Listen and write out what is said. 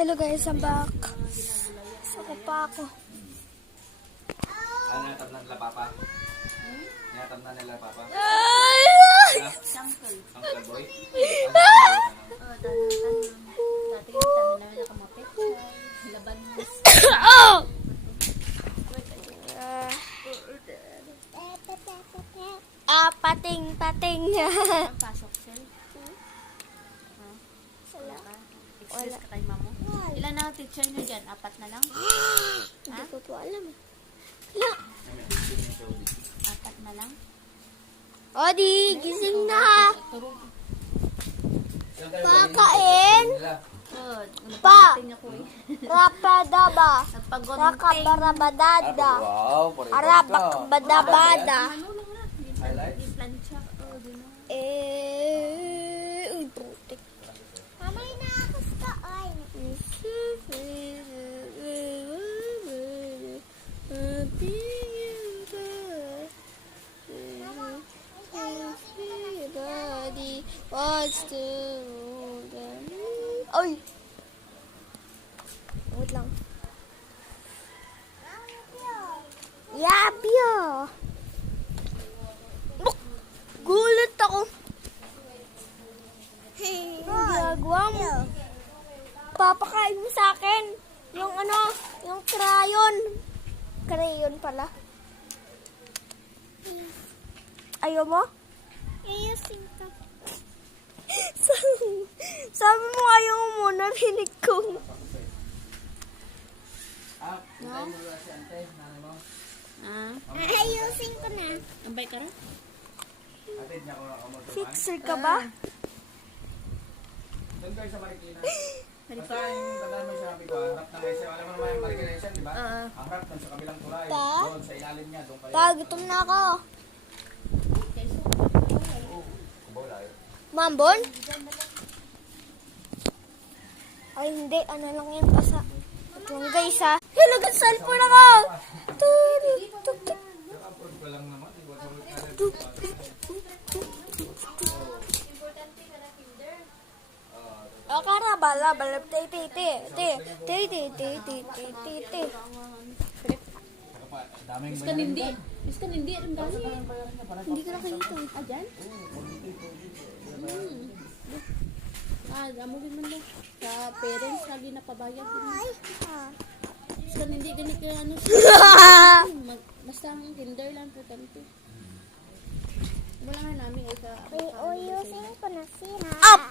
Hello guys, I'm back. Saka pa ako. Ano natab na nila papa? Natab na nila papa? Uncle boy? Dati yung tabi namin nakamapit. Laban mo. Pating. Ang pasok, sir. Wala. Excuse ka kay mamo. Ilan na ang teacher nyo dyan? 4 na lang? Hindi ko po alam. Wala. 4 na lang? Odi, gising na. Turong. Kakain. Good. Pa. Nagpagunting ako eh. Rapadaba. Nagpagunting. Rakabarabadada. Wow, pare. Arabakbadabada. Ano lang na? Highlights? Plancha. Oh, dino. Uy, putik. Mamay na ako sa oil. Everybody wants to Oy! Wait lang. Yabyo! Gulat ako. Hey, ginagawa mo. Papakain mo sa akin. Yung yung crayon. Crayon pala. Ayaw mo? Ayusin ka. Sabi mo ayaw mo, narinig ko. Ayusin ko na. Ambay ka rin? Fixer ka ba? Doon kayo sa Marikina. Basta yung tandaan mo siya, ko, harap na kayo sa, alam mo naman yung Marikina yun, di ba? Ang harap doon sa kabilang tulay. Doon sa ilalim niya, doon kayo. Gutom na ako. Kubaw Mambon? Ay, hindi. Ano lang yan? Basta. Ito lang guys ha. Hello guys, cellphone ako! Naka-upload ko lang naman. Akara, bala, Daming Iskan hindi. Iskan hindi. Anong dami? Hindi ko nakikita. Ah, dyan? Gamugin man lang. Sa parents, lagi napabayad din. Iskan hindi ganito ano siya. Basta ang kinder lang po tanto. Wala nga namin ay sa... Ayusin ko na sila. Up!